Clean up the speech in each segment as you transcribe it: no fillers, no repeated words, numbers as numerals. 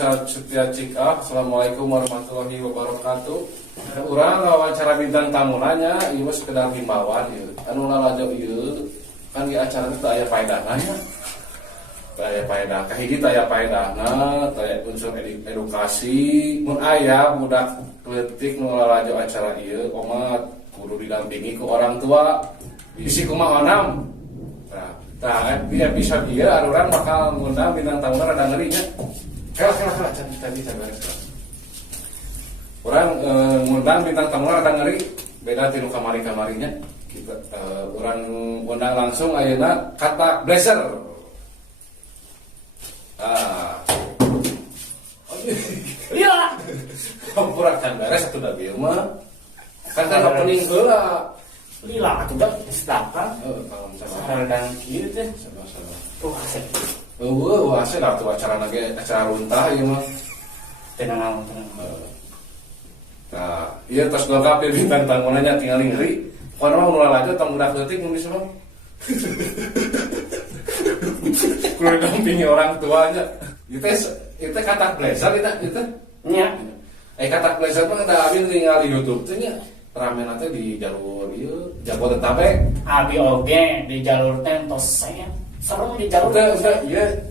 Ustaz Setia Cika. Assalamualaikum warahmatullahi wabarakatuh. Urang wawancara bintang tamu nanya, ieu sekedar himbauan ieu. Anu lalajo ieu kan di acara itu aya faedahna nya. Aya faedah, kahiji teh aya faedahna, teh unsur edukasi. Mun aya budak leutik nu lalajo acara ieu, omat kudu didampingi ku orang tua. Bisi kumaha onam. Nah, dia bisa dia aruran bakal ngundang bintang tamu rada ngerinya. Kela tadi beres. Orang ngundang bintang tamu rada ngeri, beda tinu kamari-kamarinya. Kita orang ngundang langsung ayeuna kata blazer. Ah. Iya. Hampura kan beres atuh da bieu mah. Kan opening heula. Lila atuh da istaka. Kalau misalnya Sarang kieu teh. sama-sama. Tuh asep. Asal atuh acara lagi acara runtah ieu mah. Tenang. Nah, iya tos lengkap ya bintang tamu nanya tinggal ngeri. Kono mah mulai aja tong budak leutik mun disana. Kudu dampingi orang tuanya. Itu kata blazer itu. Nya. Kata blazer mah da abi tinggal di YouTube teh nya. Ramena teh di jalur ieu Jabodetabek. Abi oge di jalur teh tos saya. Sareng di jalur. Udah,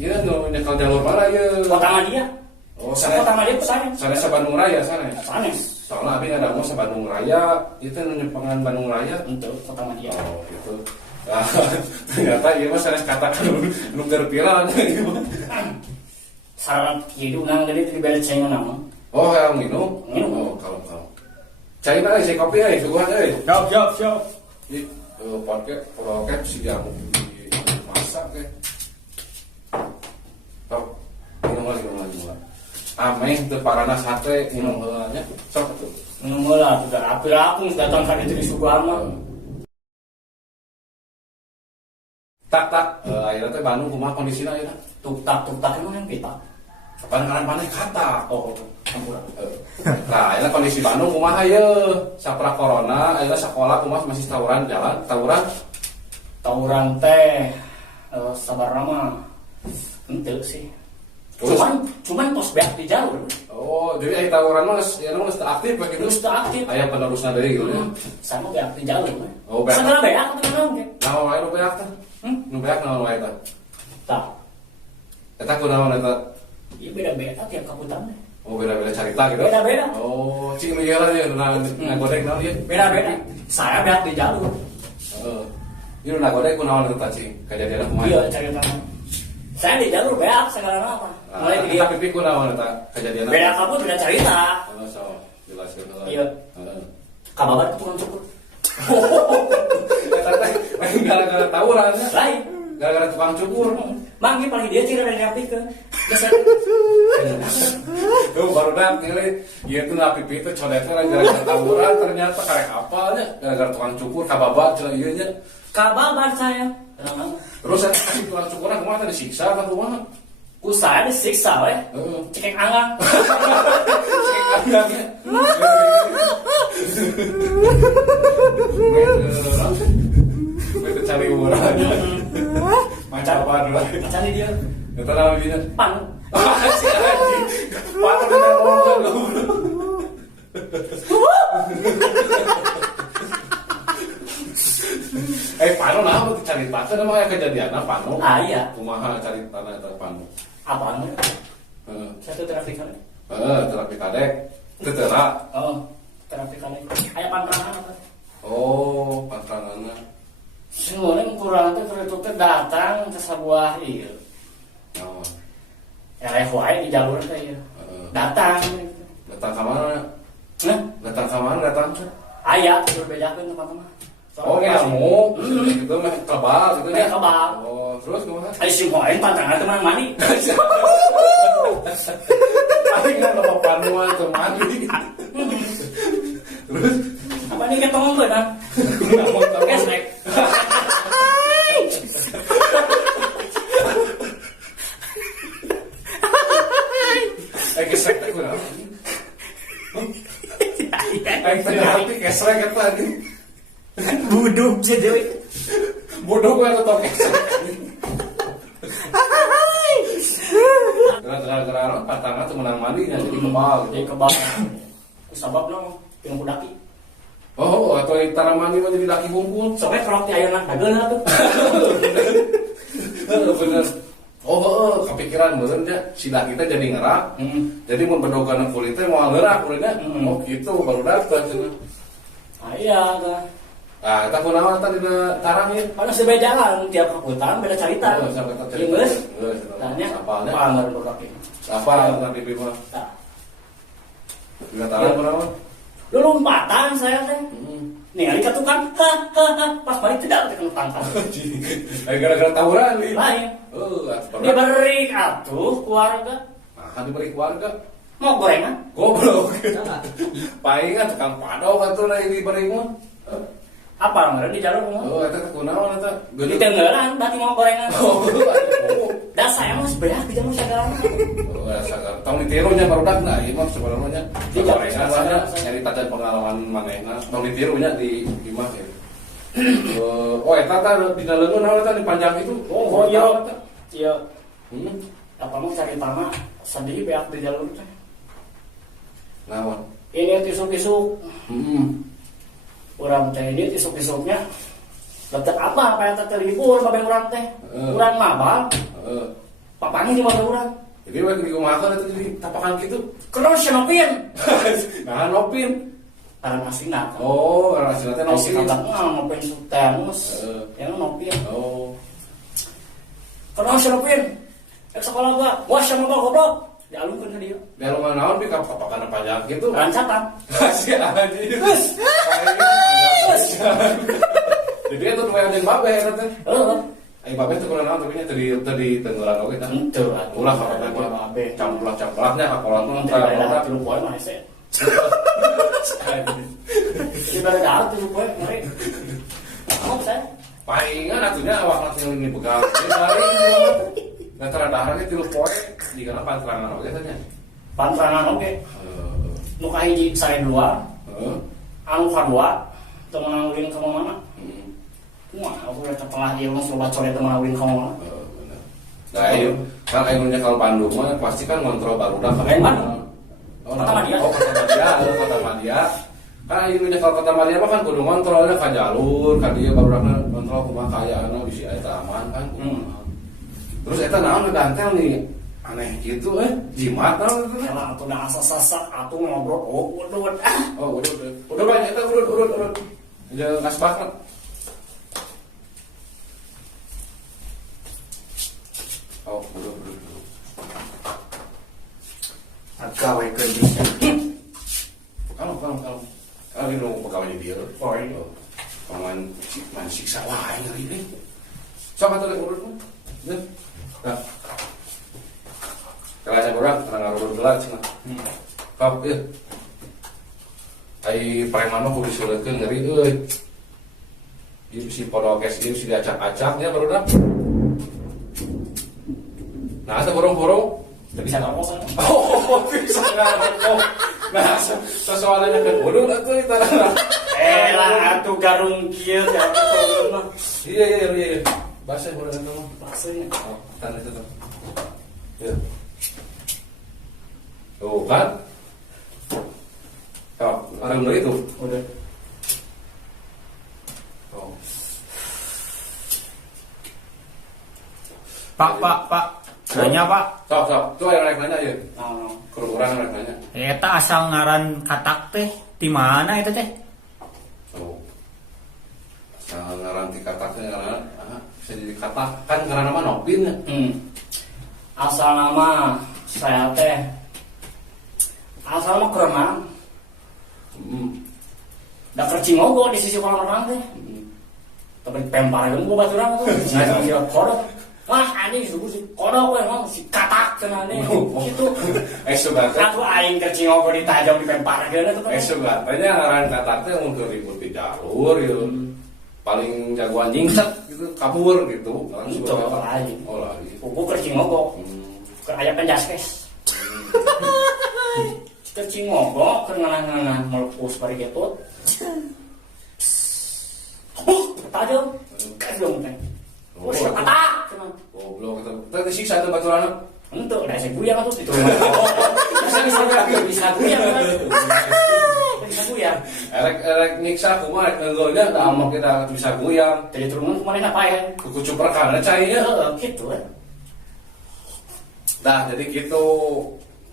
iya nu nyekel jalur mana ieu? Kota Madia. Oh, sana. Kota Madia ku sana. Sana Bandung Raya sana. Sanes. Soalnya abi ada mau Bandung Raya, itu nyepengan Bandung Raya. Untuk Kota Madia. Oh, gitu. Nah, ternyata iya mah sanes katakan nu gerpilan gitu. Sareng kieu unang dari di bere cenah nama. Oh, yang minum. Minum. Oh, kalau. Cai na isi kopi euy, suguhan euy. Siap. Di podcast si jamu di masak ke. Tok, minum lagi. Ameh teu parana sate minum heula nya. Sok atuh. Heula atuh da api-api datang ka ditu di Suguhan mah. Tak, ayeuna teh Bandung kumaha kondisina ayeuna? Tuk-tak emang yang kita. Kapan paneh kata. Oh, ampura. Nah, ayeuna kondisi Bandung kumaha ieu? Sapra corona, ayeuna sakola kumaha masih tawuran jalan, tawuran? Tawuran teh sabarna mah henteu sih. Cuman tos beak di jalur. Oh, jadi aya tawuran mah geus geus aktif begitu. Terus tak aktif. Aya penerusna deui gitu. Sama beak di jalur. Oh, beak. Segala beak atau naon ge? Naon wae nu beak teh? Nu beak naon wae teh? Tah. Eta kunaon eta? Ieu beda-beda tiap kabutan. Oh, beda-beda carita gitu. Beda-beda. Oh, cing lieu lah ieu ngagodek naon ieu? Beda-beda. Saya beak di jalur. Heeh. Ieu ngagodek kunaon eta cing? Kajadian kumaha? Iya, carita. Saya di jalur beak segala apa. Mulai di dia. Tapi pipi kunaon eta kajadian? Beda kabut beda carita. Oh, so jelaskeun heula. Iya. Heeh. Kababar tukang cukur. Eta teh lain gara-gara tawuran nya. Lain. Gara-gara tukang cukur. Manggi paling dia ciri dari rapikeun. Geus Tuh baru dah tinggalin. Iya tuh pipi itu codetnya lain gara-gara tawuran ternyata karek apalnya gara-gara tukang cukur kababa cenah ieu nya. kababar saya. Terus saya kasih tukang cukurna kumaha teh disiksa atau kumaha? Ku saya disiksa we. Heeh. Cekek anggang. Cek andangnya. Kita cari urang. Macam apa dulu? Cari dia. Eta naon dia? Pan. Si anjing. Patut dia ngomong. Pano nah mau cari tanah nama ya kejadian Pano. Ah iya. Kumaha cari tanah eta Pano. Apaan? Heeh. Satu terapi kali. Terapi kadek. Tetera. Oh, terapi kali. Aya pantrangan apa? Oh, pantranganna. Sebenarnya kurang teh kereta teh datang ke sebuah ieu. Oh. RFY di jalur teh ieu. Datang. Datang ka mana? Nah, Datang ka mana datang? aya berbedakeun teman-teman. Oh, nyamu. Itu mah kebal gitu Aya kebal. Oh, terus kumaha? Ai si moen pantrangan teh mani. Paling kan bapak panuan tuh mandi. Terus Apa nih ketong beunang? Gesrek. Gesrek teh kunaon? Aing teh hati gesrek eta anjing. Buduk sih dewe. Bodoh gua tetap gesrek. Gara-gara patangna tuh menang mandinya jadi kebal Jadi gitu. kebal. Ku sabab no pinu kudaki. Oh, atau tara mandi mah jadi laki hunkul. Soalnya kalau ti ayeuna dageul tuh. Bener. Oh, kepikiran bener nya si laki teh jadi ngerak. Jadi mun bedogan kulit teh moal ngerak urangnya. Oh, gitu baru datang cenah. Ah iya tah. Ah, eta kunaon tadi dina tarang ieu? Karena sebeda jalan tiap kakutan beda cerita. Oh, sampai tak cerita. Geus. Geus. Tanya Apalnya? pamer kudaki. Apa nanti bima? Tah. Dina tarang kunaon? Dulu lompatan saya teh. Ningali ka tukang, pas balik tidak tekan tangkal. Gara-gara tawuran nih. Lain. Oh, Diberi atuh keluarga. Nah, diberi keluarga. Mau gorengan? Goblok. Palingan tukang padok atuh na diberi mah. Apa ngeureun di jalur mah? Oh, eta kunaon eta? Di tenggelan berarti mau gorengan. Oh, Dan saya mah sebelah di jalur sagarana. oh, sagar. Tong ditiru nya barudak na ieu mah sebenarnya. Di Iya, gorengan saya- nya nyari tatan pengalaman manehna. Tong ditiru nya di imah ya. Oh, eta tah dina leungeun naon eta di panjang itu? Oh iya. Iya. Hmm. Apa mau cari tanah sedih beak di jalur teh. Naon? Ini tisuk-tisuk. Urang teh ini tisuk-tisuknya. Letak apa yang teh libur babeh urang teh. Urang mabal, Heeh. papangnya di mata urang. Jadi we di kumaha eta jadi tapakan kitu. Terus senopin. Nah, nopin. Karena asina. Oh, karena hasilnya teh Nopin nopin. kata nopin sutenus. Yang nopin. Oh. Terus senopin. Ke sekolah gua, wah sama gua goblok. Dialungkeun ke dia. Biar lu naon pi tapakan panjang gitu. Rancatan. Si anjing. Terus. Terus. Jadi itu dua yang babe eta teh. Heeh. Ai babe teh kunaon tapi nya tadi tenggelan oge tah. Itu lah. Ulah kalau Dia teh babe. camplah-camplahnya ka kolam Nanti teh. daerah tilu poe mah hese. Di daerah tilu poe ngeri. Apa saya? Palingan atunya awak yang ini pegang. Antara daharnya tilu poe di kana pantrangan oge teh nya. Pantrangan oke. Nu kahiji saya dua, Heeh. anu kadua temen ulin ka mana? Wah, aku udah setelah ieu mah coba core temen ulin ka mana? Nah, ayo kan ayeuna kalau Bandung mah pasti kan ngontrol barudak kan. Lain Bandung. Oh, Kota Madia. Oh, Kota Madia, Kota Madia. Kan ayeuna kalau Kota Madia mah kan kudu ngontrolnya ka jalur, ka dieu barudakna ngontrol kumaha kaayaanna bisi eta aman kan. Terus eta naon gantel nih? Aneh gitu jimat naon itu teh? Karena atuh da asa-sasak atuh ngobrol. Oh, waduh. Oh, udah banyak eta urut. Jangan ngasbak. Oh, udah. Agawe ke bisa. Kalau. Kalau ini mau pegawai di dia. Oh, iya. Paman siksa wae ngeri deh. Sok atuh urut mah. Nah. Kalau ada orang, karena urut gelat cenah. Kap ieu. Ai preman mah kudu disureutkeun ngeri euy. Ieu si podokes ieu si diacak-acaknya barudak. Nah, ada borong-borong. Bisa ngomong. Oh, bisa ngomong. Nah, soalnya kan bodoh atuh eta. Lah atuh garung kieu teh atuh mah. Iya. Bahasa bodoh itu mah. Bahasanya. Oh, tanda itu tuh. Ya. Tuh kan? Oh, ada bener itu. Udah. Oh. Pak. Nanya Pak. Sok. Tuh yang naik nanya ya. Nah. Kurang naik nanya. Eta asal ngaran katak teh di mana itu teh? Oh. Asal ngaran dikataknya ngaran. Bisa jadi katak kan karena nama Nopin ya. Asal nama saya teh asal mah kerenang. Da kercingogo di sisi kolam renang teh. Tapi pempar jeung gua baturan tuh. Saya kira kodok. Wah, anjing subuh si kodok we mah si katak cenah nih. Gitu. Sugatnya. Atuh aing kercingogo ditajam di pempar geuna tuh. Sugatnya ngaran kataknya untuk ribut di jalur gitu. Paling jagoan nyingset gitu, kabur gitu. Itu lagi. Oh lagi. Gua kercingogo. Ke aya penjaskes. Kercingogo keur nganah-nganah meletus bari getut. Tajam. Kas dong teh. Oh, siapa tak? Goblok eta. Tadi siksa itu baturana. Untuk ada saya buyang tuh itu. Bisa buyang kan. Bisa buyang. Erek nyiksa kumaha ngeulnya da amak kita bisa goyang. Jadi turunan kemarin apa ya? Kucu perkara cainya. Gitu kan. Dah jadi gitu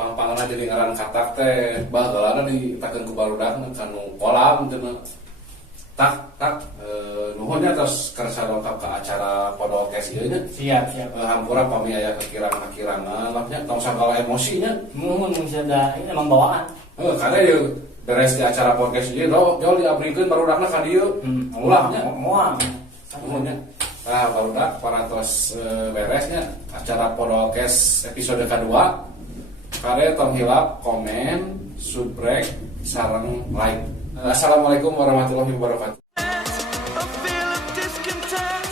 pang-pangna jadi ngaran katak teh baheulana ditakeun ku barudak kanu kolam cenah. Tak nuhunnya terus kersa lengkap ke acara podcast ieu nya. Siap. Hampura pami aya kekirangan-kekirangan lah nya tong sagala emosinya. Mun bisa ada ini emang bawaan. Karena dia beres di acara podcast ieu jauh diabringkeun barudakna ka dieu. Ulahnya. Moal. Nuhunnya. Nah, barudak parantos beresnya acara podcast episode kedua. Kare tong hilap komen, subscribe, sareng like. Assalamualaikum warahmatullahi wabarakatuh. A feel of discontent.